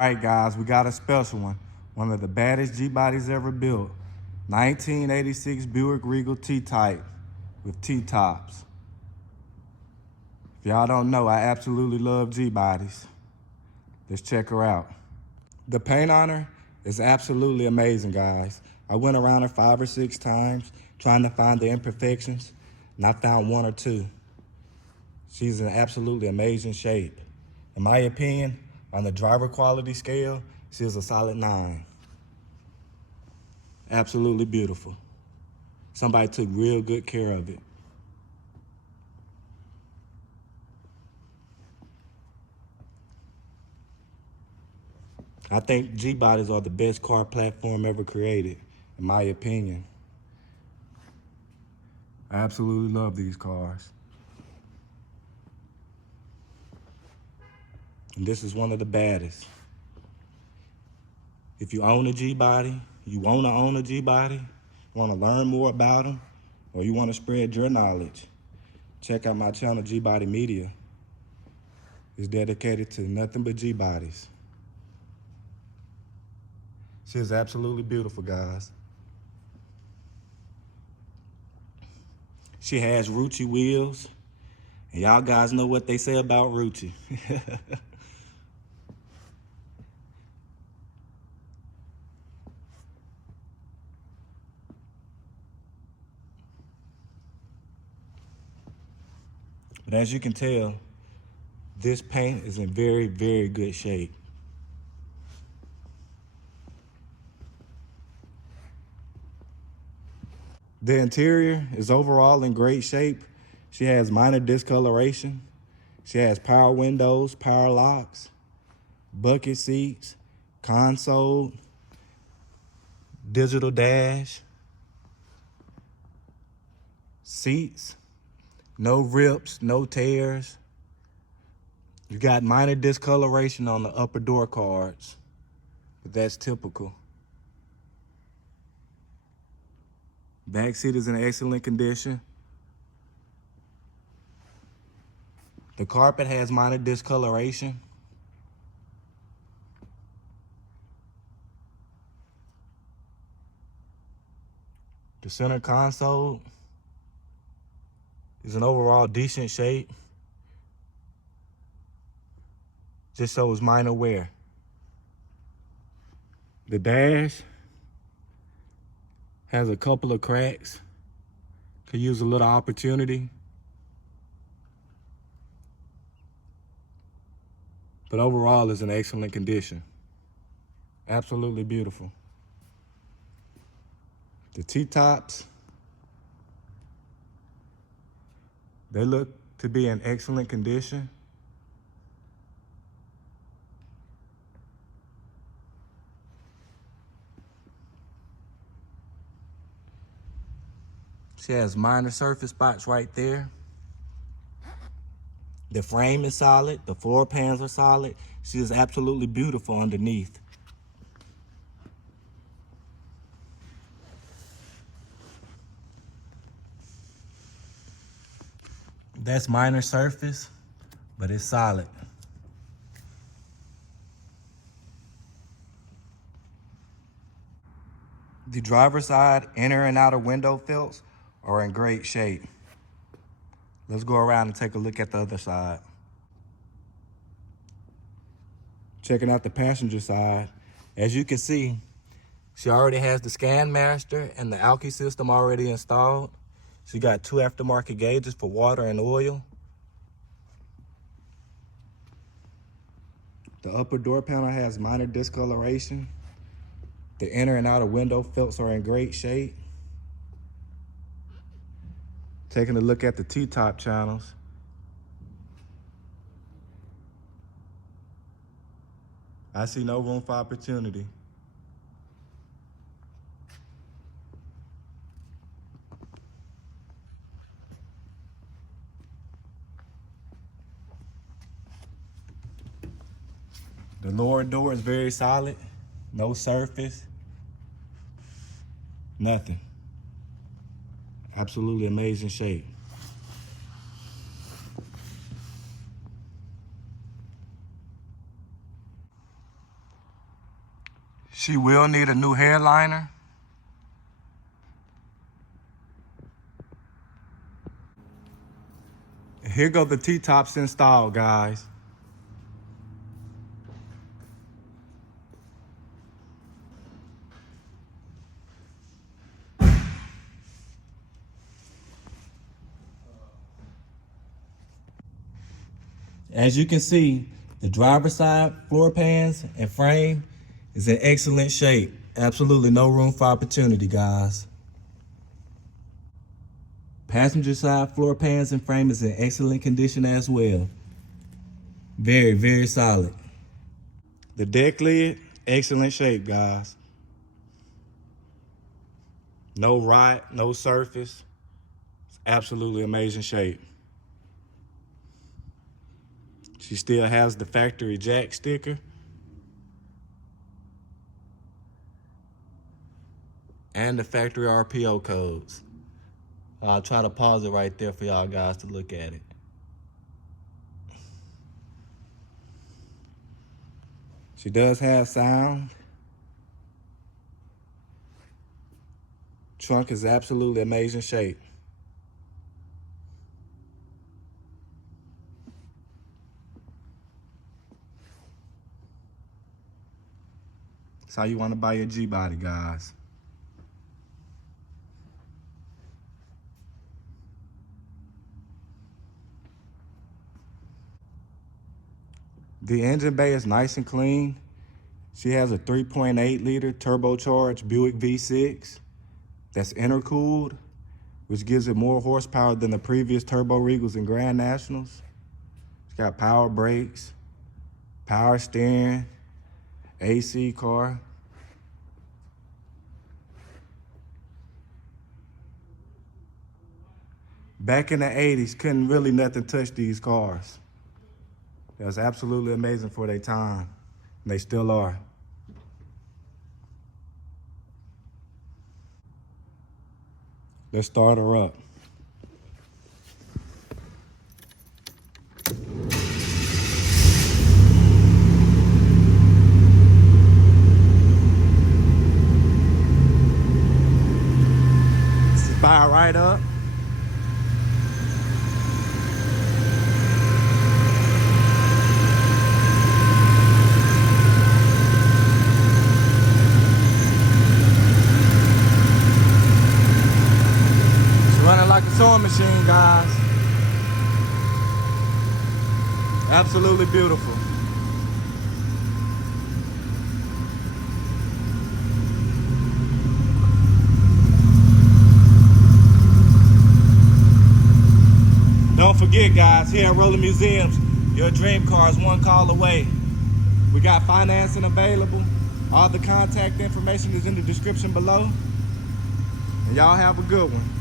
All right, guys, we got a special one. One of the baddest G-bodies ever built. 1986 Buick Regal T-Type with T-tops. If y'all don't know, I absolutely love G-bodies. Let's check her out. The paint on her is absolutely amazing, guys. I went around her 5 or 6 times trying to find the imperfections, and I found 1 or 2. She's in absolutely amazing shape. In my opinion, on the driver quality scale, she is a solid 9. Absolutely beautiful. Somebody took real good care of it. I think G-bodies are the best car platform ever created, in my opinion. I absolutely love these cars. And this is one of the baddest. If you own a G-body, you want to own a G-body, want to learn more about them, or you want to spread your knowledge, check out my channel, G-Body Media. It's dedicated to nothing but G-bodies. She is absolutely beautiful, guys. She has Rucci wheels, and y'all guys know what they say about Rucci. But as you can tell, this paint is in very, very good shape. The interior is overall in great shape. She has minor discoloration. She has power windows, power locks, bucket seats, console, digital dash, seats, no rips, no tears. You got minor discoloration on the upper door cards, but that's typical. Back seat is in excellent condition. The carpet has minor discoloration. The center console is in overall decent shape. Just shows minor wear. The dash has a couple of cracks. Could use a little opportunity. But overall, it's in excellent condition. Absolutely beautiful. The T-tops, they look to be in excellent condition. She has minor surface spots right there. The frame is solid, the floor pans are solid. She is absolutely beautiful underneath. That's minor surface, but it's solid. The driver's side inner and outer window felts are in great shape. Let's go around and take a look at the other side. Checking out the passenger side, as you can see, she already has the Scan Master and the Alky system already installed. She got 2 aftermarket gauges for water and oil. The upper door panel has minor discoloration. The inner and outer window felts are in great shape. Taking a look at the T-top channels. I see no room for opportunity. The lower door is very solid. No surface. Nothing. Absolutely amazing shape. She will need a new headliner. Here go the T-tops installed, guys. As you can see, the driver's side floor pans and frame is in excellent shape. Absolutely no room for opportunity, guys. Passenger side floor pans and frame is in excellent condition as well. Very, very solid. The deck lid, excellent shape, guys. No rot, no surface. It's absolutely amazing shape. She still has the factory jack sticker. And the factory RPO codes. I'll try to pause it right there for y'all guys to look at it. She does have sound. Trunk is absolutely amazing shape. That's how you want to buy your G-body, guys. The engine bay is nice and clean. She has a 3.8 liter turbocharged Buick V6 that's intercooled, which gives it more horsepower than the previous turbo Regals and Grand Nationals. It's got power brakes, power steering, AC car. Back in the 80s, couldn't really nothing touch these cars. It was absolutely amazing for their time, and they still are. Let's start her up. Fire right up. Like a sewing machine, guys. Absolutely beautiful. Don't forget, guys, here at Rolling Museums, your dream car is one call away. We got financing available. All the contact information is in the description below. And y'all have a good one.